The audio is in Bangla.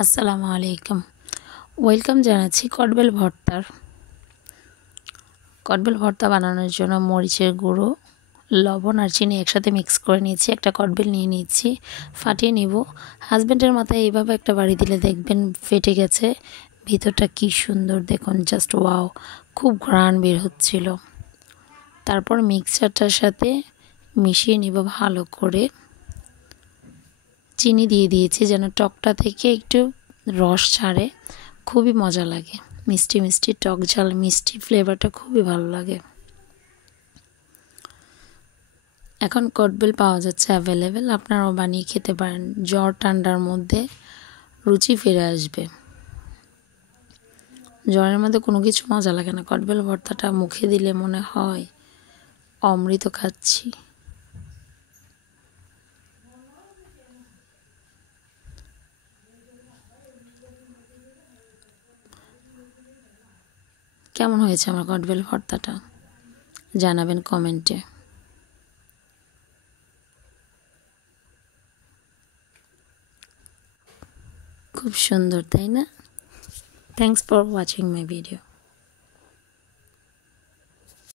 আসসালামু আলাইকুম। ওয়েলকাম জানাচ্ছি কটবেল ভর্তা বানানোর জন্য মরিচের গুঁড়ো, লবণ আর চিনি একসাথে মিক্স করে নিয়েছি। একটা কটবেল নিয়ে নিয়েছি, ফাটিয়ে নিব। হাজব্যান্ডের মাথায় এইভাবে একটা বাড়ি দিলে দেখবেন ফেটে গেছে। ভিতরটা কি সুন্দর দেখুন, জাস্ট ওয়াও, খুব ঘ্রাণ বের হচ্ছিল। তারপর মিক্সচারটার সাথে মিশিয়ে নিব ভালো করে। চিনি দিয়ে দিয়েছি যেন টকটা থেকে একটু রস ছাড়ে, খুবই মজা লাগে। মিষ্টি মিষ্টি টক ঝাল মিষ্টি ফ্লেভারটা খুবই ভালো লাগে। এখন কটবেল পাওয়া যাচ্ছে অ্যাভেলেবেল, আপনারাও বানিয়ে খেতে পারেন। জ্বর ঠান্ডার মধ্যে রুচি ফিরে আসবে। জ্বরের মধ্যে কোনো কিছু মজা লাগে না, কটবেল ভর্তাটা মুখে দিলে মনে হয় অমৃত খাচ্ছি। কেমন হয়েছে আমার কটবেল ভর্তাটা জানাবেন কমেন্টে। খুব সুন্দর, তাই না? Thanks for watching my video.